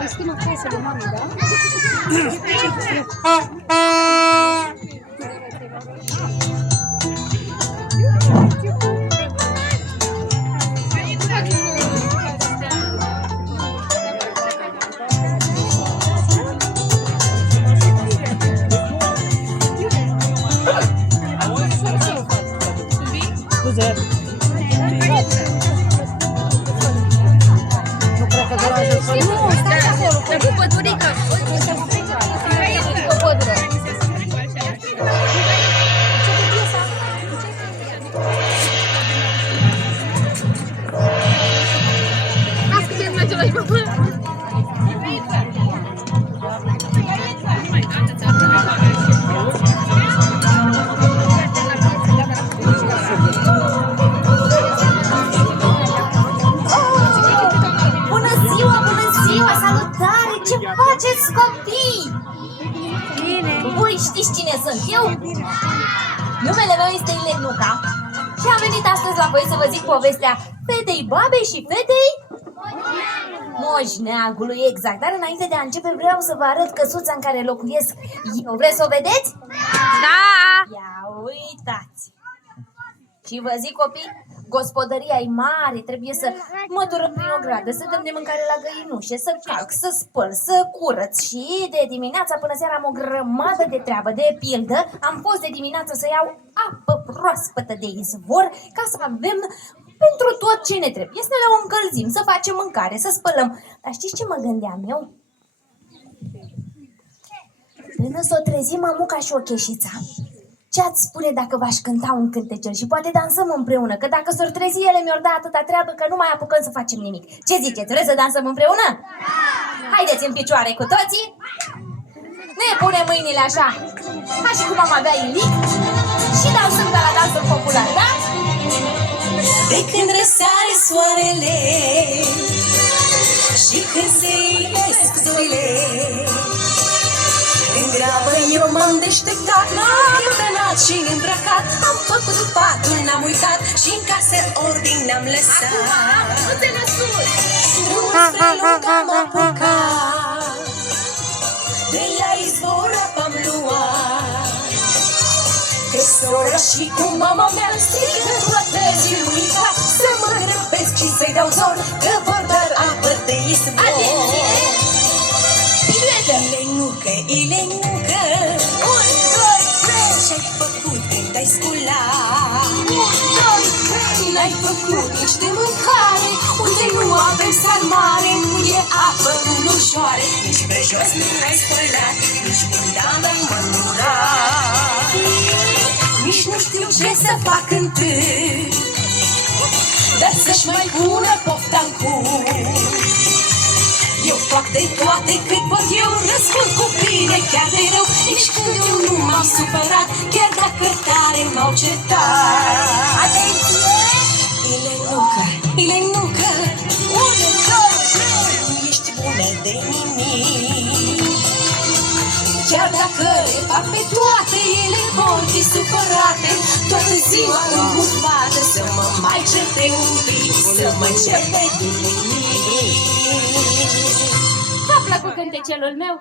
Deschid acasă, mami, da? Scuze. Nu cred că garajul să nu. Nu, stai acolo, cu pădurică. Cu pădură. Asta că merge la școală. Ce faceți, copii? Bine. Voi știți cine sunt eu? Numele meu este Ilenuca și am venit astăzi la voi să vă zic povestea fetei babei și fetei moșneagului, exact. Dar înainte de a începe vreau să vă arăt căsuța în care locuiesc eu. Vreți să o vedeți? Da! Ia uitați! Și vă zic, copii, gospodăria e mare, trebuie să măturăm prin o gradă, să dăm de mâncare la găinușe, să calc, să spăl, să curăț. Și de dimineața până seara am o grămadă de treabă. De pildă, am fost de dimineață să iau apă proaspătă de izvor ca să avem pentru tot ce ne trebuie. Să ne o încălzim, să facem mâncare, să spălăm. Dar știți ce mă gândeam eu? Până s-o trezi mamuca și o cheșița, ce-ați spune dacă v-aș cânta un cântecel și poate dansăm împreună? Că dacă s-or trezi ele mi-or da atâta treabă că nu mai apucăm să facem nimic. Ce ziceți? Vreți să dansăm împreună? Haideți în picioare cu toții. Ne punem mâinile așa, ca și cum am avea ilic, și dansăm ca la dansul popular, da? De când răsare soarele și când se iubesc zorile, în grabă eu m-am deșteptat, m-am iubenat și îmbrăcat, am făcut patul, n-am uitat și în casă ordine n-am lăsat. Drumul spre lung am apucat, de la izvor apă-am luat, că sora și cu mama mea strigă toată ziua să mă grăbesc și să-i dau zor, că vor dar apă de izvor. Ilenucă, Ilenucă, 1, 2, 3, ce-ai făcut când ai sculat? 1, 2, 3, n-ai făcut nici de mâncare, unde nu avem sarmare, nu e apă în ușoare, nici pe jos nu ai spălat, nici unda n-ai măturat. Nici nu știu ce să fac întâi, dar să-și mai pună pofta-n cur. Eu fac de toate cât pot eu, răspund cu bine, chiar de rău, nici când eu nu m-am supărat, chiar dacă tare m-au certat. Atenție! Ilenucă, Ilenucă, 1, 2, 3, nu ești bună de nimic. Chiar dacă le fac pe toate, ele vor fi supărate, toată ziua îmbufată, să mă mai certe un pic, să mă certe de nimic. V-a plăcut cântecelul meu?